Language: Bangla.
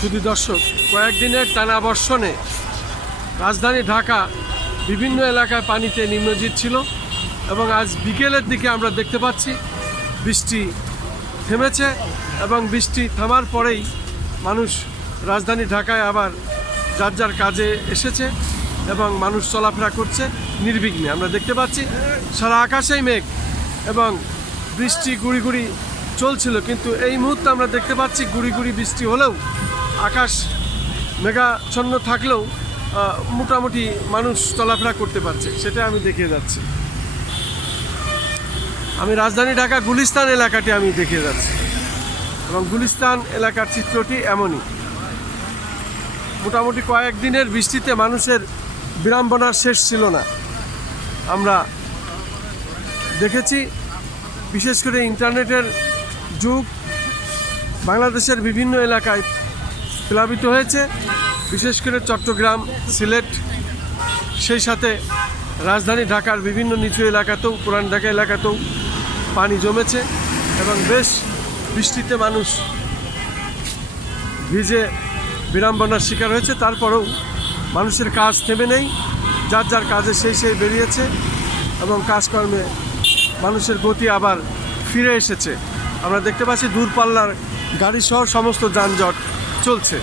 শুধু দর্শক, কয়েকদিনের টানা বর্ষণে রাজধানী ঢাকা বিভিন্ন এলাকায় পানিতে নিমজ্জিত ছিল এবং আজ বিকেলের দিকে আমরা দেখতে পাচ্ছি বৃষ্টি থেমেছে এবং বৃষ্টি থামার পরেই মানুষ রাজধানী ঢাকায় আবার যার যার কাজে এসেছে এবং মানুষ চলাফেরা করছে নির্বিঘ্নে। আমরা দেখতে পাচ্ছি সারা আকাশেই মেঘ এবং বৃষ্টি গুড়ি গুড়ি চলছিল, কিন্তু এই মুহূর্তে আমরা দেখতে পাচ্ছি গুড়ি গুড়ি বৃষ্টি হলেও আকাশ মেঘাচ্ছন্ন থাকলেও মোটামুটি মানুষ চলাফেরা করতে পারছে, সেটা আমি দেখিয়ে যাচ্ছি। আমি রাজধানী ঢাকা গুলিস্তান এলাকাটি আমি দেখিয়ে যাচ্ছি এবং গুলিস্তান এলাকার চিত্রটি এমনই। মোটামুটি কয়েকদিনের বৃষ্টিতে মানুষের বিড়ম্বনার শেষ ছিল না। আমরা দেখেছি বিশেষ করে ইন্টারনেটের যুগ বাংলাদেশের বিভিন্ন এলাকায় প্লাবিত হয়েছে, বিশেষ করে চট্টগ্রাম, সিলেট, সেই সাথে রাজধানী ঢাকার বিভিন্ন নিচু এলাকাতেও, পুরান ঢাকা এলাকাতেও পানি জমেছে এবং বেশ বৃষ্টিতে মানুষ ভিজে বিড়ম্বনার শিকার হয়েছে। তারপরেও মানুষের কাজ থেমে নেই, যার যার কাজে সেই বেরিয়েছে এবং কাজকর্মে মানুষের গতি আবার ফিরে এসেছে। আমরা দেখতে পাচ্ছি দূরপাল্লার গাড়ি সহ সমস্ত যানজট চলছে।